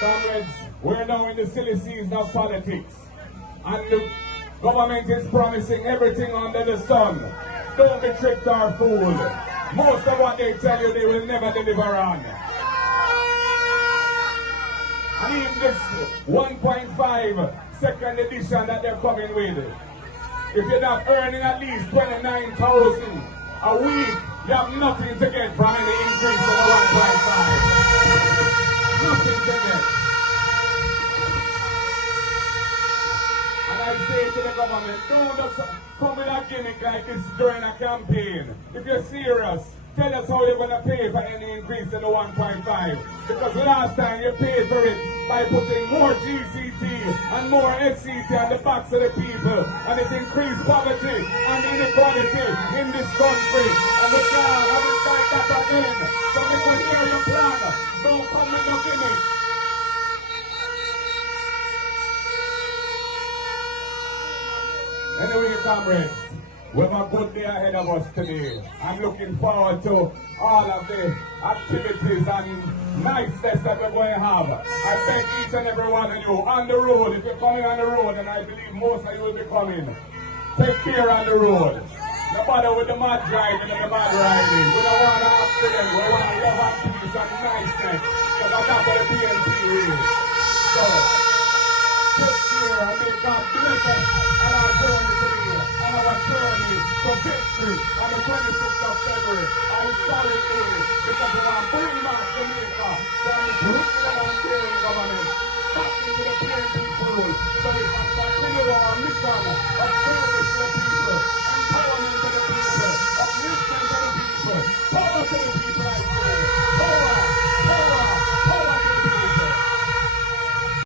Comrades, we're now in the silly season of politics. And the government is promising everything under the sun. Don't be tricked or fooled. Most of what they tell you, they will never deliver on. And even this 1.5 second edition that they're coming with, if you're not earning at least 29,000 a week, you have nothing to get from any increase in the 1.5. Nothing to get. And I say to the government, don't just come with a gimmick like this during a campaign. If you're serious, tell us how you're going to pay for any increase in the 1.5. Because last time you paid for it by putting more GCT and more SCT on the backs of the people. And it increased poverty and inequality in this country. And we can't have it like that again. So we could hear your plan. Don't come with no gimmick. Anyway, comrades, we have a good day ahead of us today. I'm looking forward to all of the activities and niceness that we're going to have. I beg each and every one of you on the road, if you're coming on the road, and I believe most of you will be coming, take care on the road. No bother with the mad driving and the mad riding. We don't want an accident. We want love and peace and niceness. Because that's what the PNP is. So, take care and may God bless us on our journey today. On our journey to victory on the 26th of February. I'm sorry today because we want to bring back Jamaica from the curriculum and steering government back into the PNP pool so we can continue our mission of service to the people, empowerment